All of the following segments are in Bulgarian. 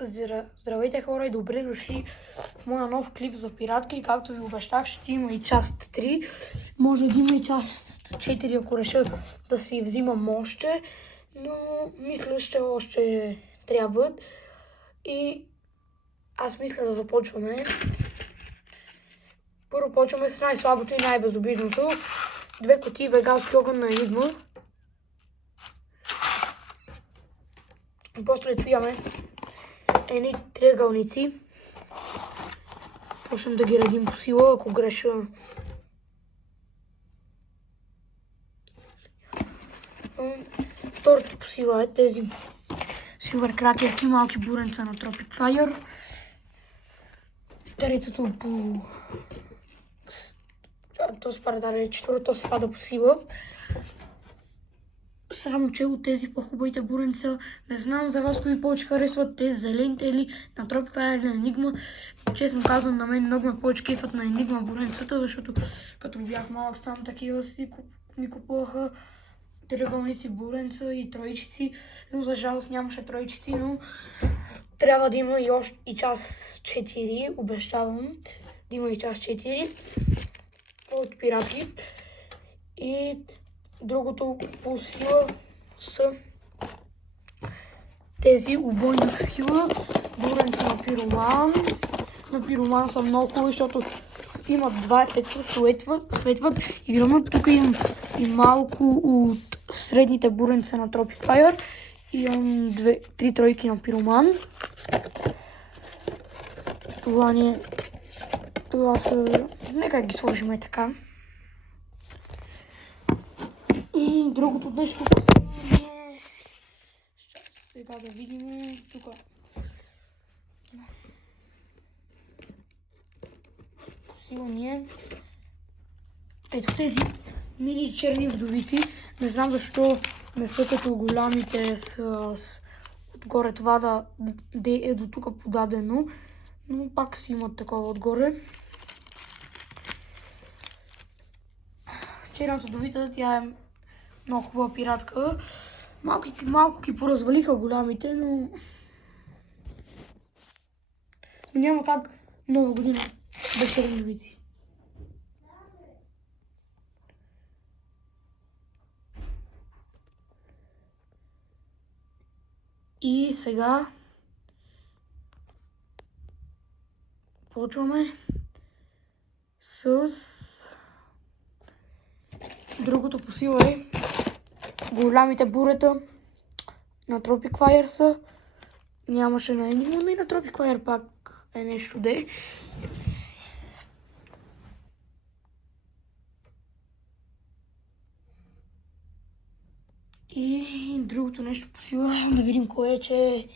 Здравейте хора и добре дошли в моя нов клип за пиратки. Както ви обещах, ще има и част 3. Може да има и част 4, ако реша да си взимам още. Но мисля, че още трябват. И аз мисля да започваме. Първо почваме с най-слабото и най-безобидното. 2 кутии бегалски огън на Енигма. После отвиваме едни триъгълници. Почнем да ги редим по сила, ако греша. Второто по сила е тези Silver Cracker и малки буренца на Tropic Fire. Третото по... Четвъртото се пада по сила. Само че от тези по-хубавите буренца, не знам за вас кои повече харесват, тези зелените или на Tropic Fire или на Enigma. Честно казвам, на мен много ме повече кефат на Enigma буренцата, защото като бях малък там такива си ми купуваха триъгълници буренца и троичици, но за жалост нямаше троичици, но трябва да има и част 4, обещавам да има и част 4 от пиратки. И другото по сила са тези убойна сила, буренца на пироман. На пироман са много хубави, защото имат два ефекта, светват и гръмнат. Тук имам и малко от средните буренца на Tropic Fire. Имам 3 тройки на пироман. Това са... Нека ги сложим така. И другото нещо е... Сега да видим тук. Силни е. Ето тези мини черни вдовици. Не знам защо не са като голямите с отгоре това да е до тук подадено. Но пак си имат такова отгоре. Черната вдовица, тя е много хубава пиратка. Малко ги поразвалиха голямите, но няма как нова година без черни вдовици. И сега почваме с другото по сила е голямите бурета на Tropic Fire са. Нямаше на Enigma, но и на Tropic Fire пак е нещо де. И другото нещо по сила, да видим кое е, че...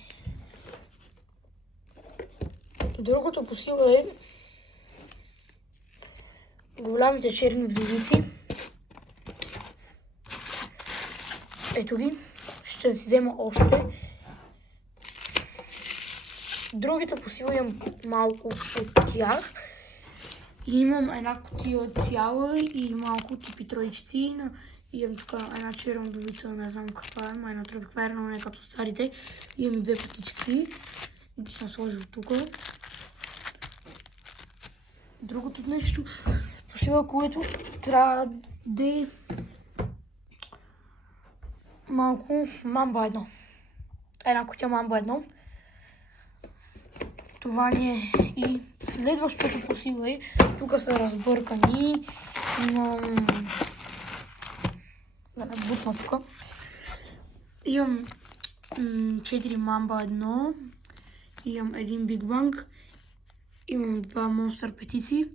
Другото по сила е голямите черни вдовици. Ето ги. Ще си взема още. Другите по сила имам малко от тях. И имам една кутия цяла и малко типи троичци. Имам тук една черна вдовица, не знам каква е, май на Tropic Fire, но не като старите. Имам и 2 пътички. Ги съм сложил тук. Другото нещо по сила, което трябва да е малко мамба едно. Една кутия мамба едно. Това ни е и следващото по сила е. Тук са разбъркани. Имам... Да не бутна тук. Имам 4 мамба 1. Имам един Big Bang. Имам 2 Monster петици.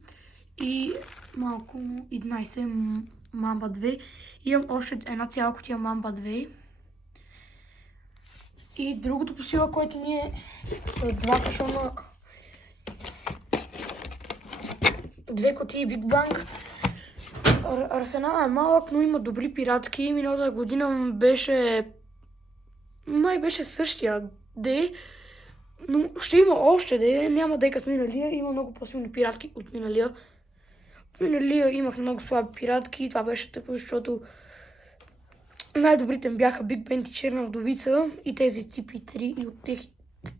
И малко 11 мамба 2. Имам още една цяла кутия мамба 2. И другото по сила, което ни е 2 кашона, 2 кутии Big Bang. Арсенал е малък, но има добри пиратки. Миналата година май беше същия де, но ще има още де, няма да е като миналия. Има много по-силни пиратки от миналия. От миналия имах много слаби пиратки, това беше тъпо, защото най-добрите бяха Big Bang и черна вдовица и тези типи 3 и от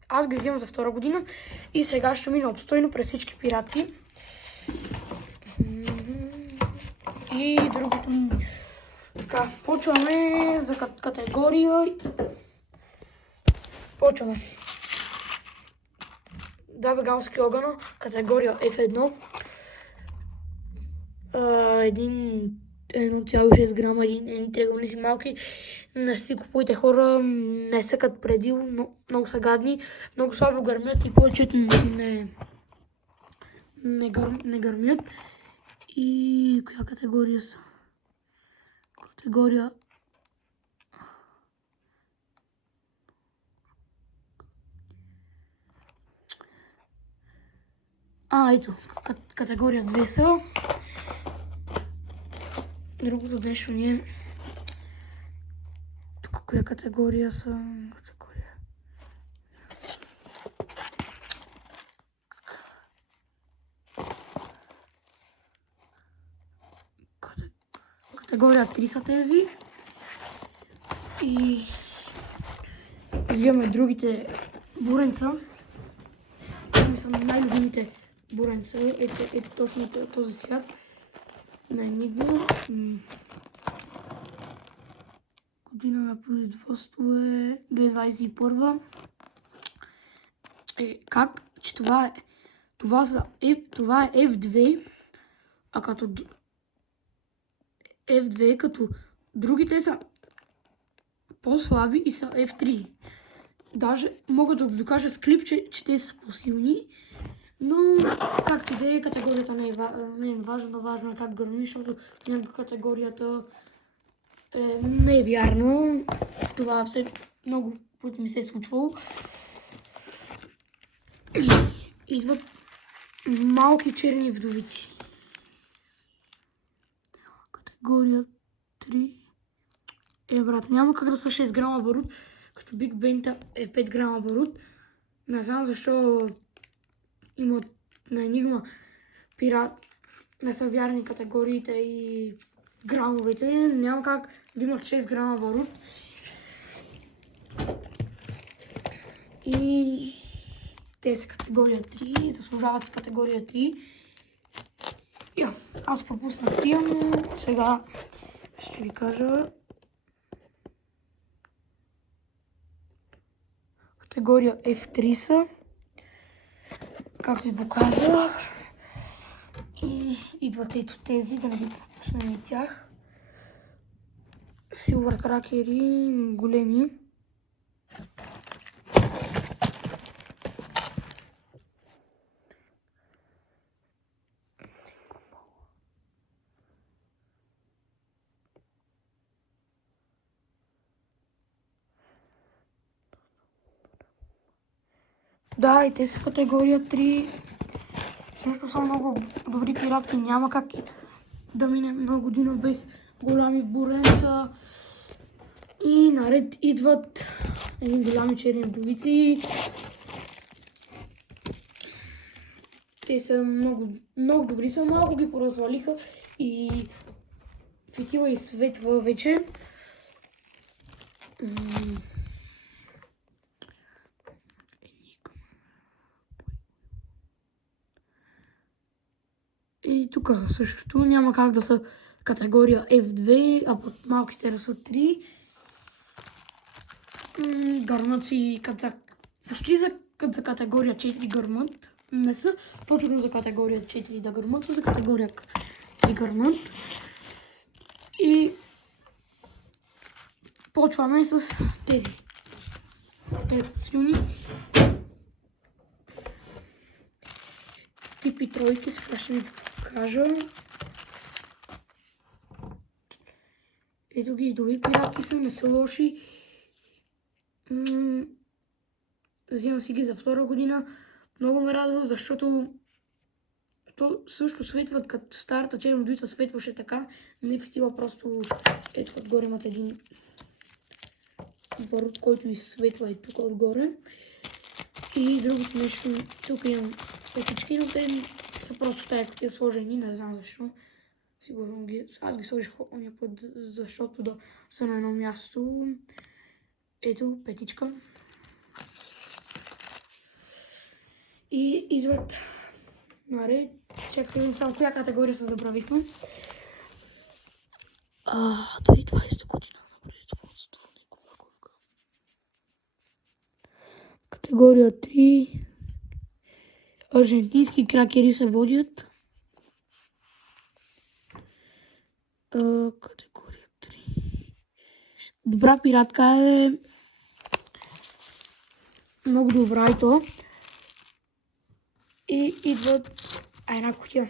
аз ги взимам за втора година и сега ще мина обстойно през всички пиратки. И другото... Така, почваме за категория... Почваме. Два бегалски огъна, категория F1. 1,6 грама, едни триъгълници малки. Не си купуйте, хора, не са като преди, но много са гадни, много слабо гърмят и повечето не гърмят. И коя категория са? Категория... Ето, категория 2 са. Другото нещо ни е... Тук коя категория са? Категория 3 са тези. И взимаме другите буренца. Това са най-любимите буренца. Ето точно този цвят на Enigma. Година на производство е 2021. Как? Че това е F2, а като F2, като другите са по-слаби и са F3. Даже мога да докажа с клип, че те са по-силни, но както и да е, категорията не е важна, важно е как гърми, защото някаква категорията не е вярно. Това много пъти ми се е случвало. Идват малки черни вдовици. Категория 3. Брат, няма как да са 6 грама барут, като Big Benta е 5 грама барут. Не знам защо имат на Enigma пират. Не са вярни категориите и грамовете. Няма как да имат 6 грама барут. И те са категория 3, заслужават с категория 3. Аз пропуснах тия, но сега ще ви кажа. Категория F3 са, както ви показах. И идват ето тези, да не ги пропуснем и тях. Силвър кракери, големи. Да, и те са категория 3. Също са много добри пиратки. Няма как да мине много година без голями буренца. И наред идват едни голями черни вдовици. Те са много добри, са малко ги поразвалиха и фитила и светва вече. И тук същото няма как да са категория F2, а под малките да са 3. Гърмат си почти за категория 4 гърмат. Не са точно за категория 4 да гърмат, но за категория 3 гърмат. И почваме с тези. Те силни. Типи тройки, сега ще ви покажа. Ето ги, други пиратки са, не са лоши. Взимам си ги за втора година. Много ме радва, защото то също светват, като старата черна вдовица светваше така. Не фитила, просто ето отгоре имат един барут, който изсветва и тук отгоре. И другото нещо, тук имам петички, но те са просто в тая кутия сложени, не знам защо. Сигурно аз ги сложих ония път, защото да са на едно място. Ето, петичка. И извод наред. Чакай, само коя категория се забравихме. 2020 година на производство. Категория 3. Аржентински кракери се водят. Категория 3. Добра пиратка е много добра и то. И идват една кутия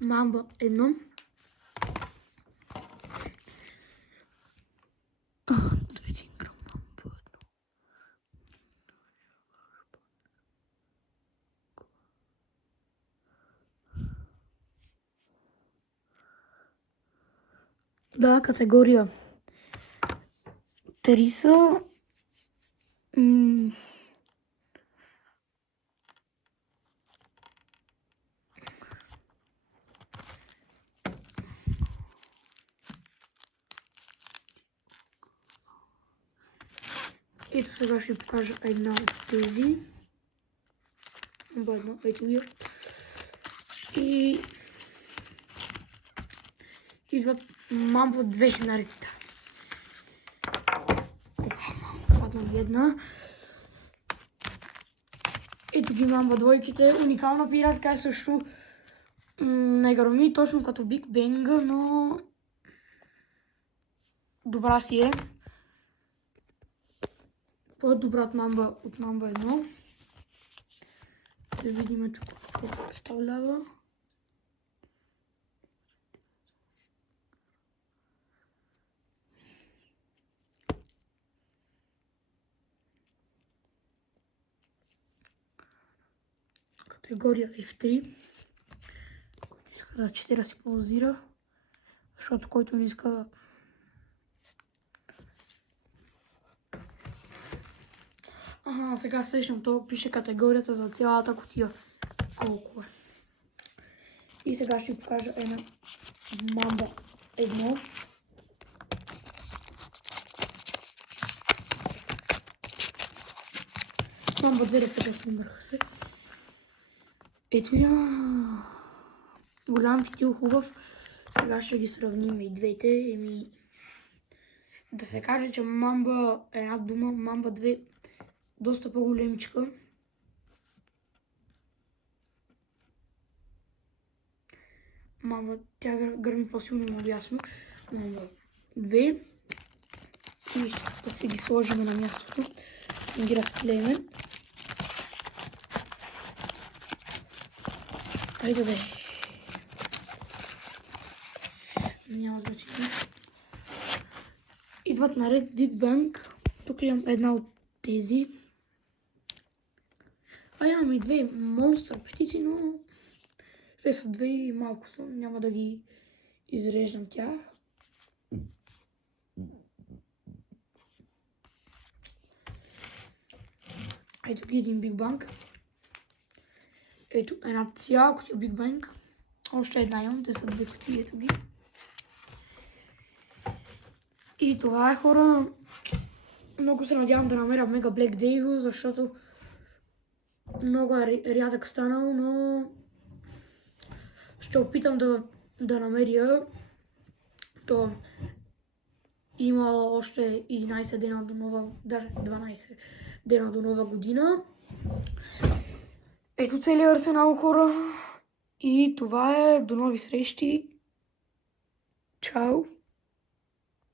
Мамба 1. Да, категория 3 са. Ето сега ще ви покажа една от тези. Едно, ето я. И идват Мамба 2 наред. Падна една. Ето ги Мамба двойките. Уникална пиратка е също. Не гърми точно като Биг Бенга, но добра си е. По-добра от Мамба 1. Да видим тук какво представлява. Категория F3. Който иска да чете да си паузира, защото който не иска... Сега сещам, то пише категорията за цялата кутия. Колко е. И сега ще ви покажа една Мамба 1. Мамба 2 репетъчно мърха се. Ето я. Голям фитил, хубав. Сега ще ги сравним и двете. Да се каже, че Мамба, една дума, Мамба 2 доста по-големичка. Мамба, тя гърми по-силно, много ясно. Мамба 2. И да си ги сложим на мястото. Да ги разклеиме. Айде бе. Няма значение. Идват наред Биг Бенг. Тук имам една от тези. Имам и две монстър петици, но те са две и малко са. Няма да ги изреждам тях. Ето ги един Биг Банг. Ето една цяла кутия Биг Банг. Още една имам, те са две кутии, ето ги. И това е, хора. Много се надявам да намеря Мега Блек Дейвил, защото много рядък станал, но ще опитам да намеря. То има още 11 дена до нова, даже 12 дена до нова година. Ето целият арсенал, хора. И това е. До нови срещи. Чао!